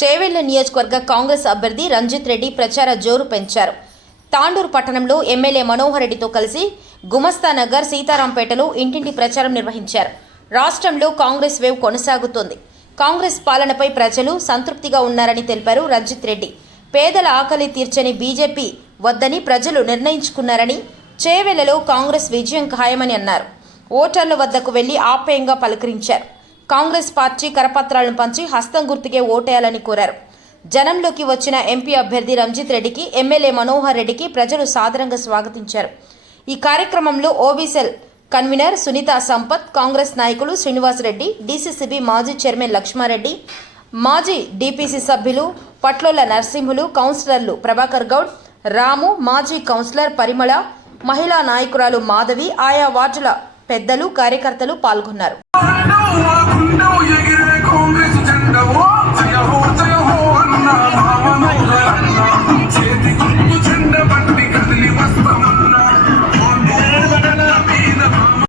చేవెళ్ళ నియోజకవర్గ కాంగ్రెస్ అభ్యర్థి రంజిత్ రెడ్డి ప్రచార జోరు పెంచారు. తాండూరు పట్టణంలో ఎమ్మెల్యే మనోహర్ రెడ్డితో కలిసి గుమస్తానగర్ సీతారాంపేటలో ఇంటింటి ప్రచారం నిర్వహించారు. రాష్ట్రంలో కాంగ్రెస్ వేవ్ కొనసాగుతోంది. కాంగ్రెస్ పాలనపై ప్రజలు సంతృప్తిగా ఉన్నారని తెలిపారు రంజిత్ రెడ్డి. పేదల ఆకలి తీర్చని బీజేపీ వద్దని ప్రజలు నిర్ణయించుకున్నారని చేవెళ్ళలో కాంగ్రెస్ విజయం ఖాయమని అన్నారు. ఓటర్ల వద్దకు వెళ్ళి ఆప్యాయంగా పలకరించారు. కాంగ్రెస్ పార్టీ కరపత్రాలను పంచి హస్తం గుర్తుకే ఓటేయాలని కోరారు. జనంలోకి వచ్చిన ఎంపీ అభ్యర్థి రంజిత్ రెడ్డికి ఎమ్మెల్యే మనోహర్ రెడ్డికి ప్రజలు సాదరంగా స్వాగతించారు. ఈ కార్యక్రమంలో OBC cell convener Sunitha Sampath Congress నాయకులు శ్రీనివాసరెడ్డి డీసీసీబీ మాజీ చైర్మన్ లక్ష్మారెడ్డి మాజీ డీపీసీ సభ్యులు పట్లోల నరసింహులు కౌన్సిలర్లు ప్రభాకర్ గౌడ్ రాము మాజీ కౌన్సిలర్ పరిమళ మహిళా నాయకురాలు మాధవి ఆయా వార్డుల పెద్దలు కార్యకర్తలు పాల్గొన్నారు. గుండె ఎగిరే కాంగ్రెస్ జెండా ఓ